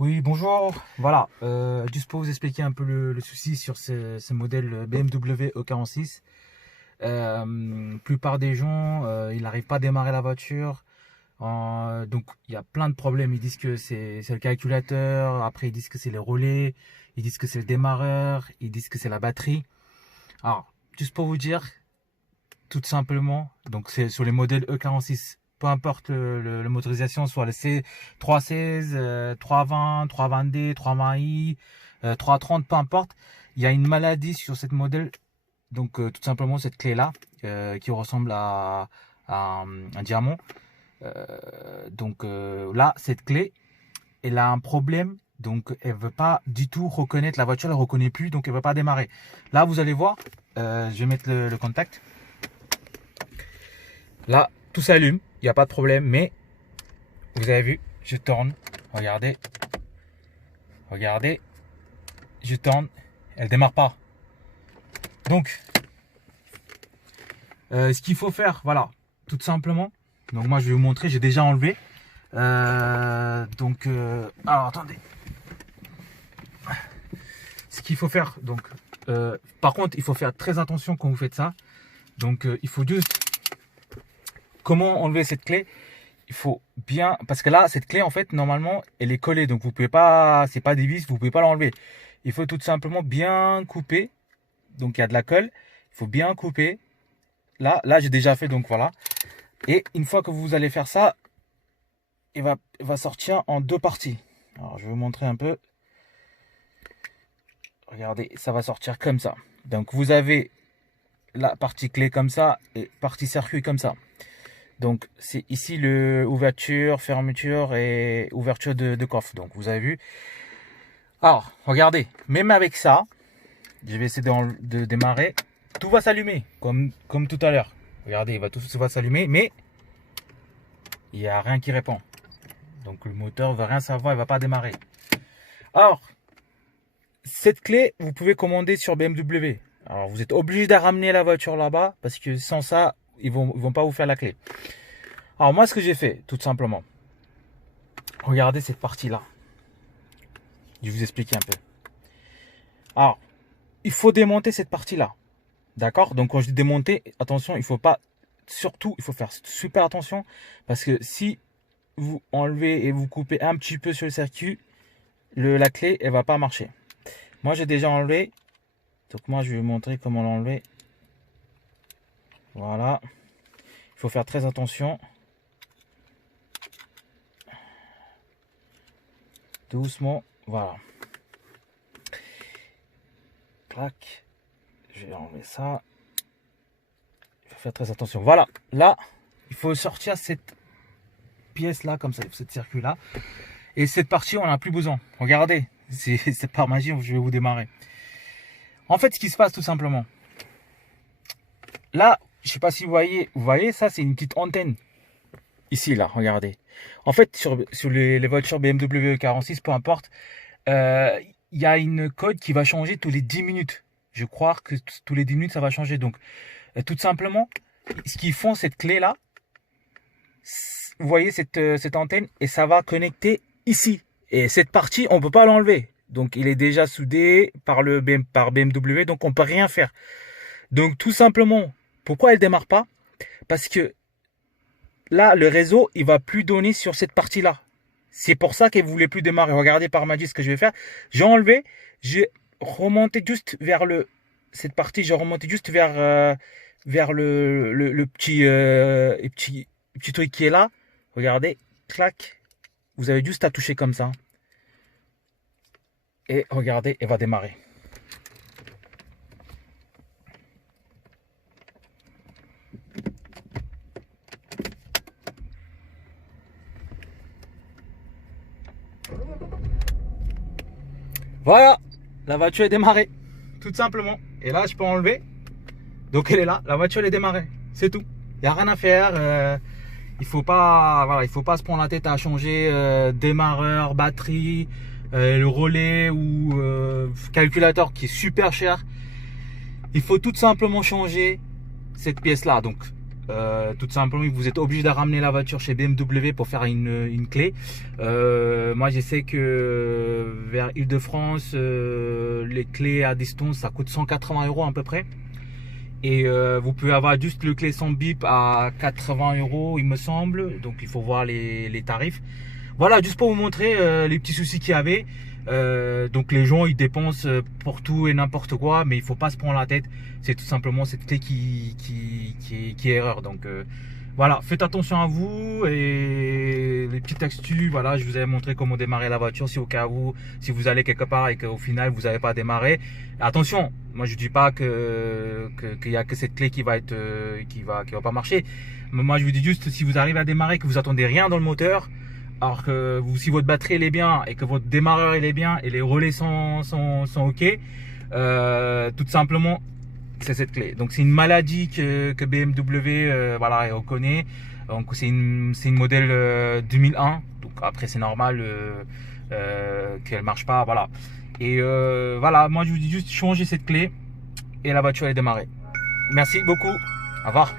Oui, bonjour. Voilà, juste pour vous expliquer un peu le souci sur ce modèle BMW E46. Plupart des gens, ils n'arrivent pas à démarrer la voiture. Donc, il y a plein de problèmes. Ils disent que c'est le calculateur. Après, ils disent que c'est les relais. Ils disent que c'est le démarreur. Ils disent que c'est la batterie. Alors, juste pour vous dire, tout simplement, donc c'est sur les modèles E46. Peu importe le motorisation, soit le C316, 320, 320D, 320i, 330, peu importe. Il y a une maladie sur cette modèle. Donc tout simplement cette clé-là, qui ressemble à un diamant. Là, cette clé, elle a un problème. Donc elle veut pas du tout reconnaître la voiture, elle ne reconnaît plus, donc elle veut pas démarrer. Là, vous allez voir, je vais mettre le contact. Là, tout s'allume, il n'y a pas de problème, mais vous avez vu, je tourne, regardez, regardez, je tourne, elle démarre pas. Donc, ce qu'il faut faire, voilà, tout simplement. Donc moi, je vais vous montrer, j'ai déjà enlevé. Alors attendez. Ce qu'il faut faire, donc, par contre, il faut faire très attention quand vous faites ça. Donc, il faut juste, comment enlever cette clé? Il faut bien, parce que là, cette clé, en fait, normalement, elle est collée. Donc, vous pouvez pas, c'est pas des vis, vous pouvez pas l'enlever. Il faut tout simplement bien couper. Donc, il y a de la colle. Il faut bien couper. Là, j'ai déjà fait, donc voilà. Et une fois que vous allez faire ça, il va sortir en deux parties. Alors, je vais vous montrer un peu. Regardez, ça va sortir comme ça. Donc, vous avez la partie clé comme ça et partie circuit comme ça. Donc, c'est ici le ouverture, fermeture et ouverture de coffre. Donc, vous avez vu. Alors, regardez, même avec ça, je vais essayer de démarrer. Tout va s'allumer, comme tout à l'heure. Regardez, tout va s'allumer, mais il n'y a rien qui répond. Donc, le moteur ne va rien savoir, il ne va pas démarrer. Alors, cette clé, vous pouvez commander sur BMW. Alors, vous êtes obligé de ramener la voiture là-bas, parce que sans ça, ils vont pas vous faire la clé. Alors moi, ce que j'ai fait, tout simplement, regardez cette partie-là. Je vais vous expliquer un peu. Alors, il faut démonter cette partie-là. D'accord? Donc quand je dis démonter, attention, il faut pas, surtout, il faut faire super attention, parce que si vous enlevez et vous coupez un petit peu sur le circuit, la clé, elle va pas marcher. Moi, j'ai déjà enlevé. Donc moi, je vais vous montrer comment l'enlever. Voilà. Il faut faire très attention. Doucement. Voilà. Clac. Je vais enlever ça. Il faut faire très attention. Voilà. Là, il faut sortir cette pièce là, comme ça, cette circuit là. Et cette partie, on n'a plus besoin. Regardez. C'est par magie, je vais vous démarrer. En fait, ce qui se passe tout simplement. Là, je sais pas si vous voyez, ça c'est une petite antenne. Ici, là, regardez. En fait, sur les voitures BMW 46, peu importe, il y a une code qui va changer tous les 10 minutes. Je crois que tous les 10 minutes, ça va changer. Donc, tout simplement, ce qu'ils font, cette clé-là, vous voyez cette antenne, et ça va connecter ici. Et cette partie, on ne peut pas l'enlever. Donc, il est déjà soudé par BMW, donc on ne peut rien faire. Donc, tout simplement, pourquoi elle ne démarre pas? Parce que là, le réseau, il va plus donner sur cette partie-là. C'est pour ça qu'elle ne voulait plus démarrer. Regardez par magie ce que je vais faire. J'ai enlevé, j'ai remonté juste vers cette partie, j'ai remonté juste vers le petit truc qui est là. Regardez, clac. Vous avez juste à toucher comme ça. Et regardez, elle va démarrer. Voilà, la voiture est démarrée, tout simplement. Et là, je peux enlever. Donc, elle est là, la voiture est démarrée. C'est tout. Il n'y a rien à faire. Il faut pas, voilà, il faut pas se prendre la tête à changer démarreur, batterie, le relais ou calculateur qui est super cher. Il faut tout simplement changer cette pièce-là. Donc, Tout simplement, vous êtes obligé de ramener la voiture chez BMW pour faire une clé. Moi, je sais que vers Île-de-France, les clés à distance, ça coûte 180 € à peu près. Et vous pouvez avoir juste le clé sans bip à 80 € il me semble. Donc il faut voir les tarifs. Voilà, juste pour vous montrer les petits soucis qu'il y avait. Donc les gens ils dépensent pour tout et n'importe quoi, mais il faut pas se prendre la tête. C'est tout simplement cette clé qui est erreur. Donc voilà, faites attention à vous et les petites astuces. Voilà, je vous avais montré comment démarrer la voiture si au cas où, si vous allez quelque part et qu'au final vous n'avez pas démarré. Attention, moi je dis pas qu'il y a que cette clé qui va être qui va pas marcher. Mais moi je vous dis juste, si vous arrivez à démarrer, que vous attendez rien dans le moteur, alors que vous, si votre batterie elle est bien et que votre démarreur il est bien et les relais sont ok, tout simplement c'est cette clé. Donc c'est une maladie que BMW voilà, elle reconnaît. Donc c'est une modèle 2001. Donc après c'est normal qu'elle marche pas, voilà. Et voilà, moi je vous dis juste changer cette clé et la voiture est démarrée. Merci beaucoup. Au revoir.